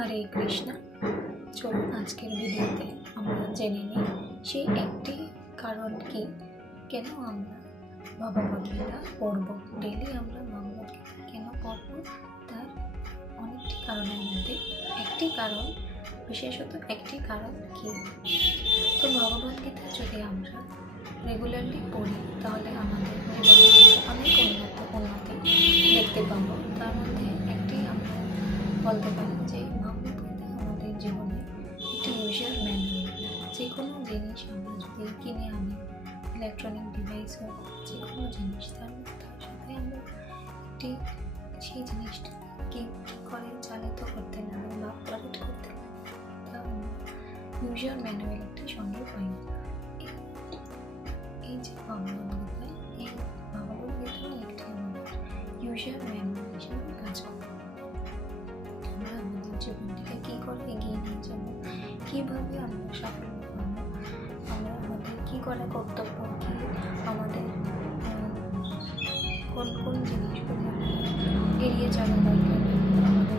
হরে কৃষ্ণ। চলুন আজকের ভিডিওতে আমরা জেনে নিই সেই একটি কারণ কি, কেন আমরা ভগবদ্গীতা পড়ব। ডেলি আমরা ভগবদ্গীতা কেন পড়ব, তার অনেকটি কারণের মধ্যে একটি কারণ, বিশেষত একটি কারণ কি, তো ভগবদ্গীতা যদি আমরা রেগুলারলি পড়ি তাহলে আমাদের জীবনে অনেক উন্নতি দেখতে পাবো। তার মধ্যে একটি আমরা বলতে পারি যে ভগবদ্গীতা আমাদের জীবনে একটি ইউজার ম্যানুয়াল। যে কোনো জিনিস আমরা যদি কিনে আনি, ইলেকট্রনিক ডিভাইস হোক, যে কোনো জিনিস, তার সাথে আমরা একটি সেই জিনিসটা কী করে চালিত করতে লাগে বা অপারেট করতে লাগে, তা ইউজার ম্যানুয়াল একটি সঙ্গে পাই। এই যে ভগবদ্গীতা, এই ভগবদ্গীতা একটি আমাদের ইউজার ম্যানুয়াল হিসেবে কাজ করে। আমরা আমাদের জীবনটাকে কী করে এগিয়ে নিয়ে যাব, কীভাবে আমরা সাফল্য পাবো, আমরা আমাদের কী করা কর্তব্য, কী আমাদের কোন কোন জিনিসগুলো এড়িয়ে চলা দরকার আমাদের